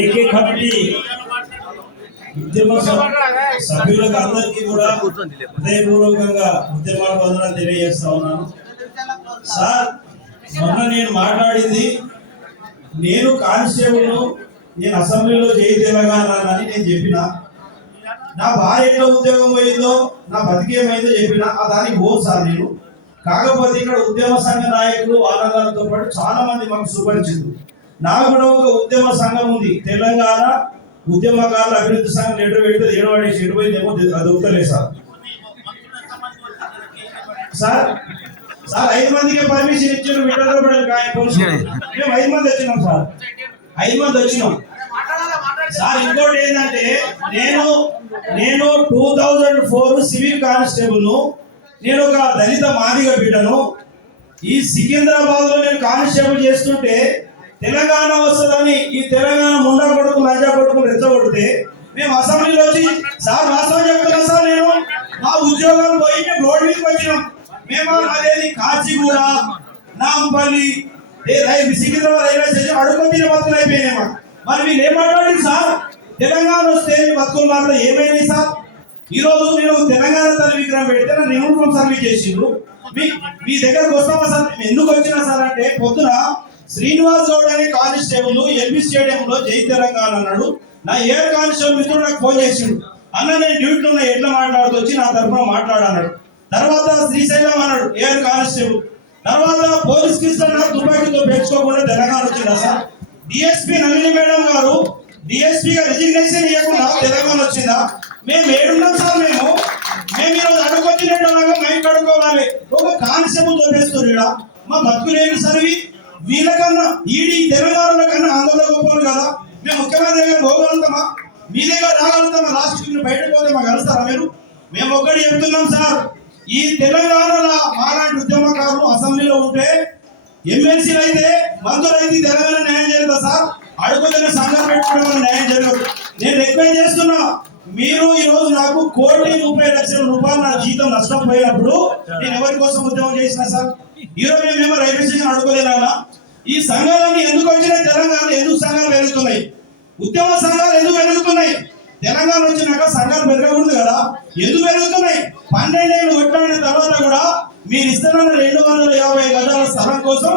AK committee ఉద్యమ సభ్యులకు అందరికీ కూడా హృదయపూర్వకంగా ఉద్యమాభివందనాలు తెలియజేస్తా ఉన్నాను. సార్, మొన్న నేను మాట్లాడింది నేను కానిస్టేబుల్, నేను అసెంబ్లీలో జై తెలంగాణ అని నేను చెప్పిన. నా భార్య ఎట్లా ఉద్యోగం పోయిందో, నా బతికేమైందో చెప్పిన. దానికి పోదు సార్ నేను. కాకపోతే ఇక్కడ ఉద్యమ సంఘ నాయకులు ఆనందాలతో పాటు చాలా మంది మాకు సుపరిచితులు. నాకు కూడా ఒక ఉద్యమ సంఘం ఉంది, తెలంగాణ ఉద్యమకారుల అభివృద్ధి సంఘం. లెటర్ పెడితే ఏడవాడి చెడిపోయిందేమో అది ఉత్తలే సార్. సార్ సార్ 5 మందికి పర్మిషన్ ఇచ్చారు. మేము 5 మంది వచ్చినాం సార్, 5 మంది వచ్చినాం సార్. ఇంకోటి ఏంటంటే నేను 2004 సివిల్ కానిస్టేబుల్ ను. నేను ఒక దళిత మాదిగ బిడ్డను. ఈ సికింద్రాబాద్ లో నేను కానిస్టేబుల్ చేస్తుంటే తెలంగాణ వస్తుందని ఈ తెలంగాణ ముండా కొడుకు లజా కొడుకు రెచ్చగొడితే మేము అసెంబ్లీలో వచ్చి సార్ వాస్తవం చెప్తున్నా సార్, నేను మా ఉద్యోగాలు పోయి మేము రోడ్ మీదకి వచ్చినాం. మేము అదేది కాచిగూడ, నాంపల్లి, సికింద్రాబాద్ రైల్వే స్టేషన్ అడుగుతున్న బతుకులు అయిపోయినామా. మరి వీళ్ళు ఏం మాట్లాడింది సార్? తెలంగాణ వస్తే బతుకులు మాత్రం ఏమైనాయి సార్? ఈ రోజు నేను తెలంగాణ తల్లి విగ్రహం పెడితే నన్ను యూనిఫామ్ సర్వీస్ చేసిండ్రు. మీ దగ్గరకు వస్తామా సార్? ఎందుకు వచ్చినా సార్ అంటే, పొద్దున శ్రీనివాస్ గౌడ్ అనే కానిస్టేబుల్ ఎల్బీ స్టేడియంలో జై తెలంగాణ అన్నాడు. నా ఏర్ కానిస్టేబుల్ మిత్రుడు నాకు ఫోన్ చేసిండు, అన్న నేను డ్యూటీలో ఉన్నా, ఎట్లా మాట్లాడుతూ వచ్చి నా తరఫున మాట్లాడన్నాడు. తర్వాత శ్రీశైలం అన్నాడు ఏర్ కానిస్టేబుల్. తర్వాత పోలీస్ కిష్టం తుపాకీతో పేర్చుకోకుండా తెలంగాణ వచ్చిందా సార్? డిఎస్పీ నళిని మేడం గారు డిఎస్పీగా రిజిగ్నేషన్ ఇవ్వకుండా తెలంగాణ వచ్చిందా? మేము ఏడున్నాం సార్. మేము ఈరోజు అడుగుకొచ్చినట్టులాగా మైండ్ అడుకోవాలి. ఒక కానిస్టేబుల్ తోపేస్తున్నా మా బతుకులేని సరివి. వీళ్ళకన్నా ఈడి తెలంగాణ కన్నా ఆంధ్రలో గొప్పలు కదా. మేము ముఖ్యమంత్రి దగ్గర పోగలుగుతామా? మీ దగ్గర రాగలుగుతామా? లాస్ట్ మీరు బయటకు పోతే మాకు కలుస్తారా మీరు? మేము ఒకటి చెప్తున్నాం సార్, ఈ తెలంగాణలో మాలాంటి ఉద్యమకారులు అసెంబ్లీలో ఉంటే, ఎమ్మెల్సీలు అయితే, మంత్రులు అయితే తెలంగాణ న్యాయం జరుగుతుందా సార్? అడుగుతున్న సంఘం పెట్టుకోవడం వల్ల న్యాయం జరగదు. నేను రిక్వెస్ట్ చేస్తున్నా, మీరు ఈ రోజు నాకు 1,30,00,000 నా జీతం నష్టం పోయినప్పుడు నేను ఎవరి కోసం ఉద్యమం చేసిన సార్? ఈరోజు మేమేమో రైల్వే స్టేషన్ అడుగులేనా? ఈ సంఘాలన్నీ ఎందుకు వచ్చినాయి? తెలంగాణ ఎందుకు సంఘాలు పెరుగుతున్నాయి? ఉద్యమ సంఘాలు ఎందుకు పెరుగుతున్నాయి? తెలంగాణ వచ్చినాక సంఘాలు పెరగకూడదు కదా, ఎందుకు పెరుగుతున్నాయి? 12 ఏళ్ళు కొట్లాడిన తర్వాత కూడా మీరు ఇస్తున్న 250 గజాల స్థలం కోసం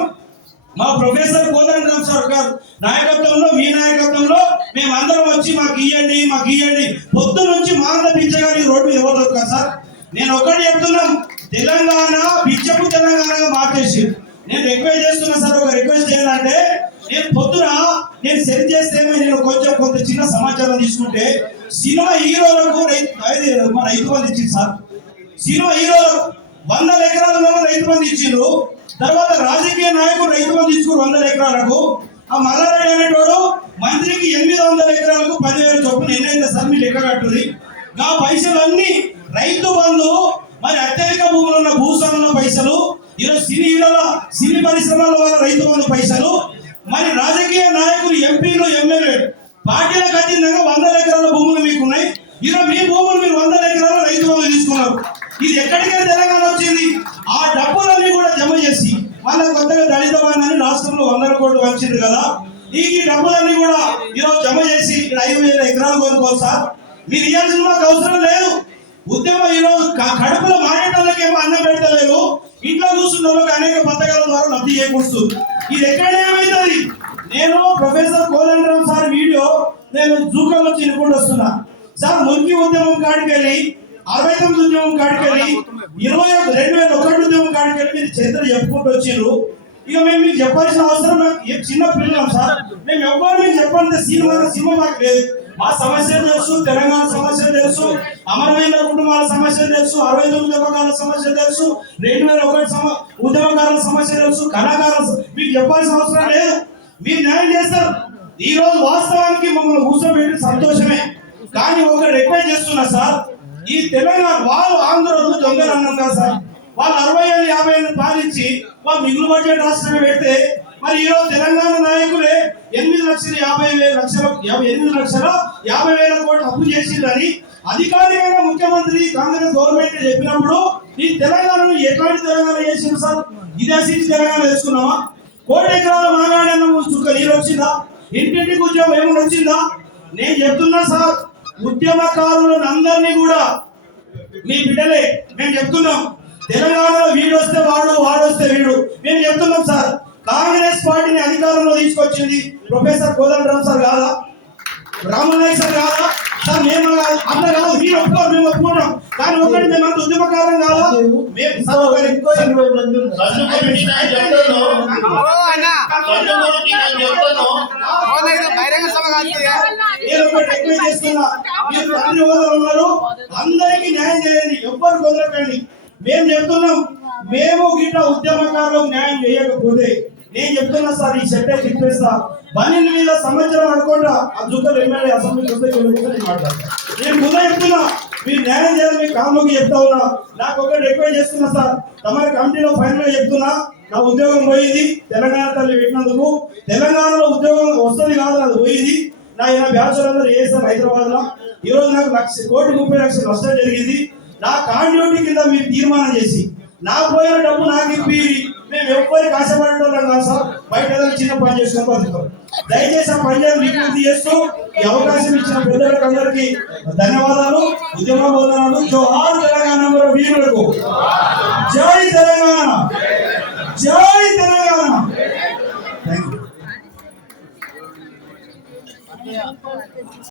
మా ప్రొఫెసర్ కోదండరామ్ సార్ గారు నాయకత్వంలో, మీ నాయకత్వంలో మేమందరం వచ్చి మాకు ఇయ్యండి పొద్దు నుంచి మాంద పిచ్చగాని రోడ్డు ఎవరు దొరకదు సార్. నేను ఒకటి చెప్తున్నాం, తెలంగాణ పిచ్చపు తెలంగాణగా మార్చేసి నేను రిక్వెస్ట్ చేస్తున్నా సార్. ఒక రిక్వెస్ట్ చేయాలంటే, నేను పొద్దున నేను సెట్ చేస్తే నేను కొంత చిన్న సమాచారం తీసుకుంటే, సినిమా హీరోలకు రైతు బంధు ఇచ్చింది సార్. సినిమా హీరోలకు 100 ఎకరాలలో రైతు బంధు ఇచ్చిండ్రు. తర్వాత రాజకీయ నాయకులు రైతు బంధు ఇచ్చుకున్నారు 100 ఎకరాలకు. ఆ మల్లారెడ్డి అనేటోడు మంత్రికి 800 ఎకరాలకు 10,000 చొప్పున ఎన్నైతే సార్ మీరు లెక్క కట్టుది. ఆ పైసలన్నీ రైతు బంధు, మరి అత్యధిక భూములు ఉన్న భూస్వాముల పైసలు, ఈరోజు సినీ పరిశ్రమల వల్ల రైతు బంధు పైసలు, మరి రాజకీయ నాయకులు, ఎంపీలు, ఎమ్మెల్యేలు పార్టీలకు అతీతంగా 100 ఎకరాల భూములు మీకున్నాయి. ఈరోజు మీ భూములు మీరు 100 ఎకరాల రైతు బంధు తీసుకున్నారు. ఇది ఎక్కడికైనా తెలంగాణ వచ్చింది. ఆ డబ్బులన్నీ కూడా జమ చేసి మళ్ళీ కొత్తగా దళిత బంధు రాష్ట్రంలో 100 కోట్లు వచ్చింది కదా, ఈ డబ్బులన్నీ కూడా ఈరోజు జమ చేసి ఇక్కడ 5,000 ఎకరాలు కొనుక్కోవాలి సార్. మీరు ఇవ్వాల్సిన మాకు అవసరం లేదు. ఉద్యమం ఈరోజు కడుపులో మానేటోళ్ళకేమో అన్నం పెడతలేదు, ఇంట్లో కూర్చున్న వాళ్ళకి అనేక పథకాల ద్వారా లబ్ధి చేకూరుస్తుంది. ఇది ఎక్కడ ఏమవుతుంది? నేను ప్రొఫెసర్ కోదండరామ్ సార్ వీడియో నేను జూకల్లో చినుకుంటూ వస్తున్నా సార్. మురికి ఉద్యమం కాడికెళ్ళి 69 ఉద్యమం కాడికెళ్ళి 2001 ఉద్యమం కాడికెళ్ళి మీరు చరిత్ర చెప్పుకుంటూ వచ్చారు. ఇక మేము మీకు చెప్పాల్సిన అవసరం, చిన్న పిల్లలం సార్. మేము ఎవ్వరు మీకు చెప్పాలంటే సినిమా మాకు లేదు. మా సమస్యలు తెలుసు, తెలంగాణ సమస్యలు తెలుసు, అమరవీరుల కుటుంబాల సమస్యలు తెలుసు, 69 ఉద్యమకారుల సమస్యలు తెలుసు, 2001 ఉద్యమకారుల సమస్య తెలుసు, కళాకారుల. మీకు చెప్పాల్సిన అవసరం లేదు, మీరు న్యాయం చేస్తారు. ఈ రోజు వాస్తవానికి మమ్మల్ని కూర్చోబెట్టి సంతోషమే, కానీ ఒక రిక్వెస్ట్ చేస్తున్నా సార్, ఈ తెలంగాణ వాళ్ళు ఆంధ్రలో దొంగలు అన్నాం కదా సార్. వాళ్ళు 60 ఏళ్ళు 50 ఏళ్ళు పాలించి వాళ్ళు మిగులు బడ్జెట్ రాష్ట్రంగా పెడితే, మరి ఈరోజు తెలంగాణ నాయకులే 8,50,000 కోట్లు అప్పు చేసిందని అధికారికంగా ముఖ్యమంత్రి కాంగ్రెస్ గవర్నమెంట్ చెప్పినప్పుడు, ఈ తెలంగాణను ఎట్లాంటి తెలంగాణ చేసింది సార్? ఇదే సిటీ తెలంగాణ వేసుకున్నామా? కోటి ఎకరాల మాగాడన్న చుక్క నీరు వచ్చిందా? ఇంటింటికి ఉద్యమం ఏమైనా వచ్చిందా? నేను చెప్తున్నా సార్, ఉద్యమకారులను అందరినీ కూడా మీ బిడ్డలే మేము చెప్తున్నాం. తెలంగాణలో వీడు వస్తే వాడు, వాడు వస్తే వీడు. మేము చెప్తున్నాం సార్, కాంగ్రెస్ పార్టీని అధికారంలో తీసుకొచ్చింది ప్రొఫెసర్ కోదండరామ్ సార్ కాదా? రామనాయక్ సార్ కాదా? సార్ మేము కాదు, అట్లా కాదు. మీరు ఒప్పుకోరు, మేము ఒప్పుకున్నాం. కానీ ఒకటి మేము అంత ఉద్యమకారం కాదా? మేము అందరికీ న్యాయం చేయండి, ఎవ్వరు కుదరకండి. మేము చెప్తున్నాం, మేము గిట్ట ఉద్యమకారులకు న్యాయం చేయకపోతే నేను చెప్తున్నా సార్, ఈ సెట్ తిప్పేస్తా. పన్నెండు మీద సంవత్సరం అనుకుంటా ఆ జుక్కలు ఎమ్మెల్యే అసెంబ్లీ మాట్లాడతా. నేను ముందే చెప్తున్నా, మీరు న్యాయం చేయాలి. మీకు కాముకి చెప్తా ఉన్నా. నాకు ఒకటి రిక్వెస్ట్ చేస్తున్నా సార్, తమ కమిటీలో ఫైనల్ గా చెప్తున్నా, నా ఉద్యోగం పోయింది తెలంగాణ తల్లి పెట్టినందుకు. తెలంగాణలో ఉద్యోగం వస్తుంది కాదు, అది పోయింది. నా బ్యాచులర్ అందరూ చేస్తాను హైదరాబాద్ లో. ఈ రోజు నాకు 1,30,00,000 నష్టం జరిగింది. నా కాంట్రిబ్యూటీ కింద మీరు తీర్మానం చేసి నా పోయిన డబ్బు నాకు ఇప్పి మేము ఎవ్వరికి ఆశపడటం కాదు సార్. బయట చిన్న పని చేసుకుని బతుకుతాం. దయచేసి ఆ పని విజ్ఞప్తి చేస్తూ ఈ అవకాశం ఇచ్చిన పెద్దలకు అందరికీ ధన్యవాదాలు, ఉద్యమ బోధనాలు. జోహార్ తెలంగాణ వీరులకు. జై తెలంగాణ, జై తెలంగాణ. Thank you.